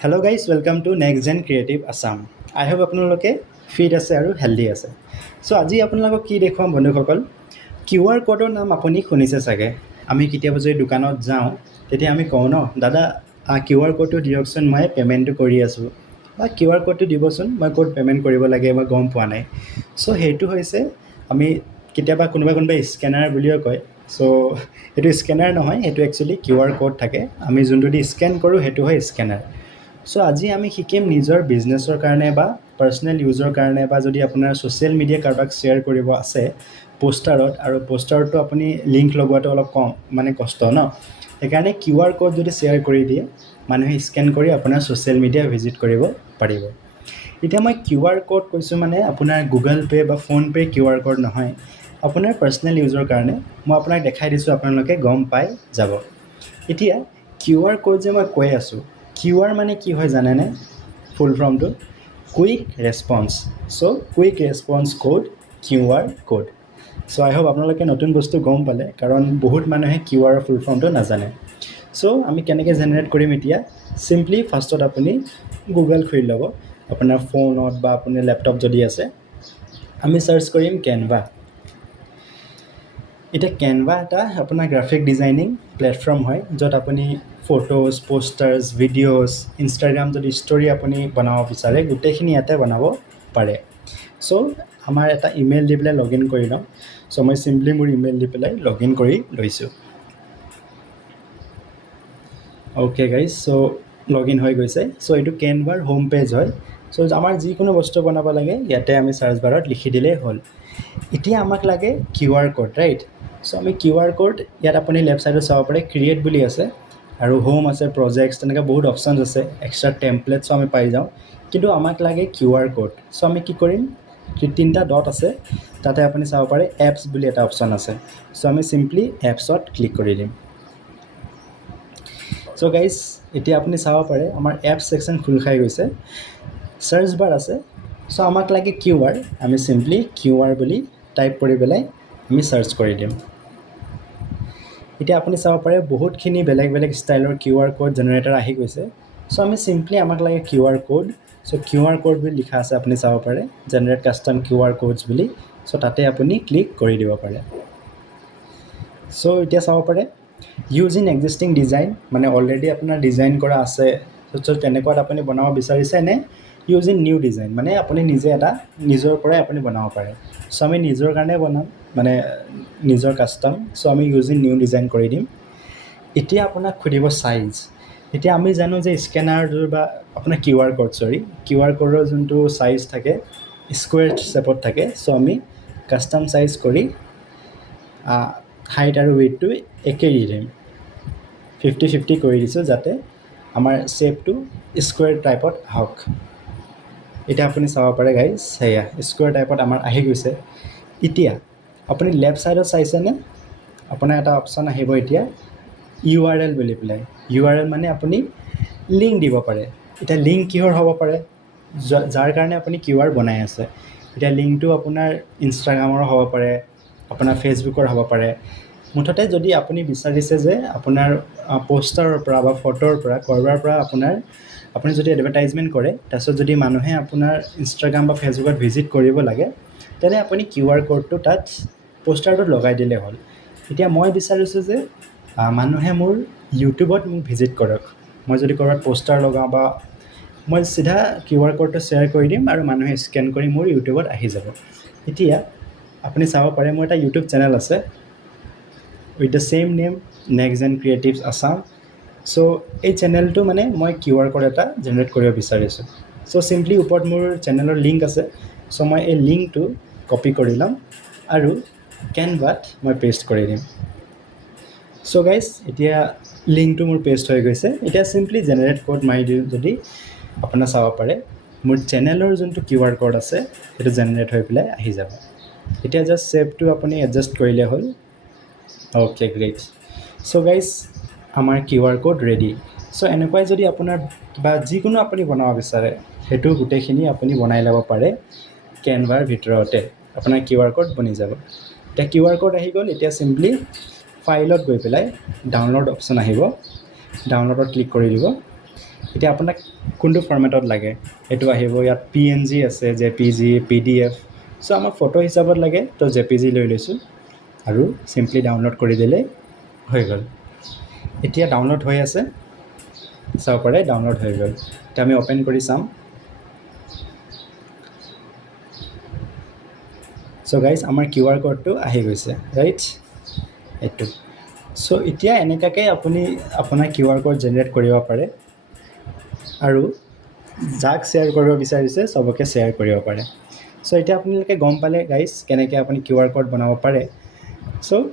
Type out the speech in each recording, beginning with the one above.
Hello' guys welcome to next gen creative Assam. I hope আপোনালোকে fit আছে আৰু healthy আছে। চ' আজি আপোনালোকক কি দেখুৱাম বন্ধুসকল, কিউ আৰ ক'ডৰ নাম আপুনি শুনিছে চাগে। আমি কেতিয়াবা যদি দোকানত যাওঁ তেতিয়া আমি কওঁ ন, দাদা কিউ আৰ ক'ডটো দিয়কচোন, মই পে'মেণ্টটো কৰি আছোঁ, বা কিউ আৰ ক'ডটো দিবচোন, মই ক'ত পে'মেণ্ট কৰিব লাগে মই গম পোৱা নাই। চ' সেইটো হৈছে আমি কেতিয়াবা কোনোবাই স্কেনাৰ বুলিও কয়। চ' সেইটো স্কেনাৰ নহয়, সেইটো একচুৱেলি কিউ আৰ ক'ড থাকে, আমি যোনটো দি স্কেন কৰোঁ সেইটো হয় স্কেনাৰ। চ' আজি আমি শিকিম নিজৰ বিজনেছৰ কাৰণে বা পাৰ্চনেল ইউজৰ কাৰণে, বা যদি আপোনাৰ ছ'চিয়েল মিডিয়া কাৰোবাক শ্বেয়াৰ কৰিব আছে পোষ্টাৰত, আৰু পোষ্টাৰটো আপুনি লিংক লগোৱাটো অলপ কষ্ট ন, সেইকাৰণে কিউ আৰ ক'ড যদি শ্বেয়াৰ কৰি দিয়ে মানুহে স্কেন কৰি আপোনাৰ ছ'চিয়েল মিডিয়া ভিজিট কৰিব পাৰিব। এতিয়া মই কিউ আৰ ক'ড কৈছোঁ মানে আপোনাৰ গুগল পে' বা ফোনপে' কিউ আৰ ক'ড নহয়, আপোনাৰ পাৰ্চনেল ইউজৰ কাৰণে মই আপোনাক দেখাই দিছোঁ, আপোনালোকে গম পাই যাব। এতিয়া কিউ আৰ ক'ড যে মই কৈ আছোঁ, কিউ আৰ মানে কি হয় জানেনে? ফুল ফৰ্মটো quick response. So' quick response code, Q R code. So' I hope আপোনালোকে নতুন বস্তু গম পালে, কাৰণ বহুত মানুহে কিউ আৰৰ ফুল ফৰ্মটো নাজানে। চ' আমি কেনেকৈ জেনেৰেট কৰিম এতিয়া? চিম্পলি ফাৰ্ষ্টত আপুনি গুগল খুলি ল'ব আপোনাৰ ফোনত, বা আপোনাৰ লেপটপ যদি আছে। আমি চাৰ্চ কৰিম কেনভা। এতিয়া কেনভা এটা আপোনাৰ গ্ৰাফিক ডিজাইনিং প্লেটফৰ্ম হয়, য'ত আপুনি ফটোজ, পোষ্টাৰ্ছ, ভিডিঅ'জ, ইনষ্টাগ্ৰাম যদি ষ্টৰি আপুনি বনাব বিচাৰে, গোটেইখিনি ইয়াতে বনাব পাৰে। চ' আমাৰ এটা ইমেইল দি পেলাই লগ ইন কৰি লওঁ। চ' মই চিম্পলি মোৰ ইমেইল দি পেলাই লগ ইন কৰি লৈছোঁ। Okay guys, so' log in হৈ গৈছে। চ' এইটো কেনভাৰ হোম পেজ হয়। চ' আমাৰ যিকোনো বস্তু বনাব লাগে ইয়াতে আমি চাৰ্চ বাৰত লিখি দিলেই হ'ল। এতিয়া আমাক লাগে কিউ আৰ ক'ড, ৰাইট? চ' আমি কিউ আৰ ক'ড, ইয়াত আপুনি লেফ্ট ছাইডত চাব পাৰে ক্ৰিয়েট বুলি আছে, আৰু হোম আছে, প্ৰজেক্টছ, তেনেকৈ বহুত অপশ্যনছ আছে, এক্সট্ৰা টেমপ্লেটছো আমি পাই যাওঁ। কিন্তু আমাক লাগে কিউ আৰ ক'ড। চ' আমি কি কৰিম, তিনিটা ডট আছে, তাতে আপুনি চাব পাৰে এপছ বুলি এটা অপশ্যন আছে। চ' আমি চিম্পলি এপছত ক্লিক কৰি দিম। চ' গাইজ, এতিয়া আপুনি চাব পাৰে আমাৰ এপছ ছেকশ্যন খোল খাই গৈছে, চাৰ্চ বাৰ আছে। চ' আমাক লাগে কিউ আৰ, আমি চিম্পলি কিউ আৰ বুলি টাইপ কৰি পেলাই আমি চাৰ্চ কৰি দিম। এতিয়া আপুনি চাব পাৰে বহুতখিনি বেলেগ বেলেগ ষ্টাইলৰ কিউ আৰ ক'ড জেনেৰেটৰ আহি গৈছে। চ' আমি চিম্পলি আমাক লাগে কিউ আৰ ক'ড। চ' কিউ আৰ ক'ড বুলি লিখা আছে, আপুনি চাব পাৰে জেনেৰেট কাষ্টম কিউ আৰ ক'ডছ বুলি। চ' তাতে আপুনি ক্লিক কৰি দিব পাৰে। চ' এতিয়া চাব পাৰে ইউজ ইন এক্সিষ্টিং ডিজাইন, মানে অলৰেডি আপোনাৰ ডিজাইন কৰা আছে, চ' তেনেকুৱাত আপুনি বনাব বিচাৰিছে, নে ইউজ ইন নিউ ডিজাইন, মানে আপুনি নিজে এটা নিজৰ পৰাই আপুনি বনাব পাৰে। চ' আমি নিজৰ কাৰণে বনাম, মানে নিজৰ কাষ্টম। চ' আমি ইউজ ইন নিউ ডিজাইন কৰি দিম। এতিয়া আপোনাক সুধিব চাইজ। এতিয়া আমি জানো যে স্কেনাৰটোৰ বা আপোনাৰ কিউ আৰ ক'ডৰ যোনটো চাইজ থাকে স্কুৱেৰ শ্বেপত থাকে। চ' আমি কাষ্টম চাইজ কৰি হাইট আৰু ৱেইটটো একেই দি দিম, 50-50 কৰি দিছোঁ, যাতে আমাৰ শ্বেপটো স্কুৱেৰ টাইপত আহক। এতিয়া আপুনি চাব পাৰে গাইজ, সেয়া স্কুৱেৰ টাইপত আমাৰ আহি গৈছে। এতিয়া আপুনি লেফ্ট ছাইডত চাইছেনে, আপোনাৰ এটা অপশ্যন আহিব এতিয়া ইউ আৰ এল বুলি পেলাই। ইউ আৰ এল মানে আপুনি লিংক দিব পাৰে। এতিয়া লিংক কিহৰ হ'ব পাৰে, যাৰ কাৰণে আপুনি কিউ আৰ বনাই আছে। এতিয়া লিংকটো আপোনাৰ ইনষ্টাগ্ৰামৰ হ'ব পাৰে, আপোনাৰ ফেচবুকৰ হ'ব পাৰে। মুঠতে যদি আপুনি বিচাৰিছে যে আপোনাৰ পোষ্টাৰৰ পৰা বা ফটোৰ পৰা ক'ৰবাৰ পৰা আপুনি যদি এডভাৰটাইজমেণ্ট কৰে, তাৰপিছত যদি মানুহে আপোনাৰ ইনষ্টাগ্ৰাম বা ফেচবুকত ভিজিট কৰিব লাগে, তেনে আপুনি কিউ আৰ ক'ডটো তাত পোষ্টাৰটোত লগাই দিলেই হ'ল। এতিয়া মই বিচাৰিছোঁ যে মানুহে মোৰ ইউটিউবত মোক ভিজিট কৰক। মই যদি ক'ৰবাত পোষ্টাৰ লগাওঁ, বা মই চিধা কিউ আৰ ক'ডটো শ্বেয়াৰ কৰি দিম আৰু মানুহে স্কেন কৰি মোৰ ইউটিউবত আহি যাব। এতিয়া আপুনি চাব পাৰে মোৰ এটা ইউটিউব চেনেল আছে with the same name, next gen creatives Assam. So' এই চেনেলটো মানে মই কিউ আৰ ক'ড এটা জেনেৰেট কৰিব বিচাৰিছোঁ। চ' চিম্পলি ওপৰত মোৰ চেনেলৰ লিংক আছে। চ' মই এই লিংকটো কপি কৰি ল'ম আৰু কেনভাত মই পেষ্ট কৰি দিম। চ' গাইজ, এতিয়া লিংকটো মোৰ পেষ্ট হৈ গৈছে। এতিয়া চিম্পলি জেনেৰেট ক'ড মাৰি দিওঁ, যদি আপোনাৰ চাব পাৰে মোৰ চেনেলৰ যোনটো কিউ আৰ ক'ড আছে সেইটো জেনেৰেট হৈ পেলাই আহি যাব। এতিয়া জাষ্ট শ্বেপটো আপুনি এডজাষ্ট কৰিলে হ'ল। Okay, great. চ' গাইজ, আমাৰ Q R code ready. So' এনেকুৱাই যদি আপোনাৰ বা যিকোনো আপুনি বনাব বিচাৰে, সেইটো গোটেইখিনি আপুনি বনাই ল'ব পাৰে কেনভাৰ ভিতৰতে। আপোনাৰ কিউ আৰ ক'ড বনি যাব। এতিয়া কিউ আৰ ক'ড আহি গ'ল। এতিয়া চিম্পলি ফাইলত গৈ পেলাই ডাউনলোড অপশ্যন আহিব, ডাউনলোডত ক্লিক কৰি দিব। এতিয়া আপোনাক কোনটো ফৰ্মেটত লাগে এইটো আহিব ইয়াত PNG আছে JPG PDF চ' আমাক ফটো হিচাপত লাগে তো JPG লৈ লৈছোঁ আৰু চিম্পলি ডাউনলোড কৰি দিলেই হৈ গ'ল এতিয়া ডাউনলোড হৈ আছে চাব পাৰে ডাউনলোড হৈ গ'ল এতিয়া আমি অ'পেন কৰি চাম চ' গাইজ আমাৰ QR কোডটো আহি গৈছে ৰাইট এইটো চ' এতিয়া এনেকুৱাকৈ আপুনি আপোনাৰ QR কোড জেনেৰেট কৰিব পাৰে আৰু যাক শ্বেয়াৰ কৰিব বিচাৰিছে চবকে শ্বেয়াৰ কৰিব পাৰে চ' এতিয়া আপোনালোকে গম পালে গাইজ কেনেকৈ আপুনি QR কোড বনাব পাৰে চ'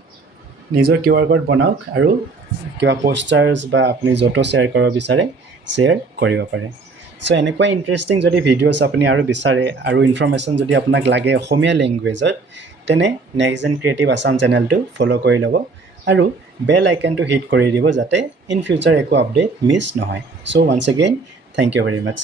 নিজৰ QR কোড বনাওক আৰু কিবা পোষ্টাৰ্ছ বা আপুনি য'তো শ্বেয়াৰ কৰিব বিচাৰে শ্বেয়াৰ কৰিব পাৰে চ' এনেকুৱা ইণ্টাৰেষ্টিং যদি ভিডিঅ'ছ আপুনি আৰু বিচাৰে আৰু ইনফৰ্মেশ্যন যদি আপোনাক লাগে অসমীয়া লেংগুৱেজত তেনে নেক্সট জেন ক্ৰিয়েটিভ আছাম চেনেলটো ফ'ল' কৰি ল'ব আৰু বেল আইকনটো হিট কৰি দিব যাতে ইন ফিউচাৰ একো আপডেট মিছ নহয় so' once again thank you very much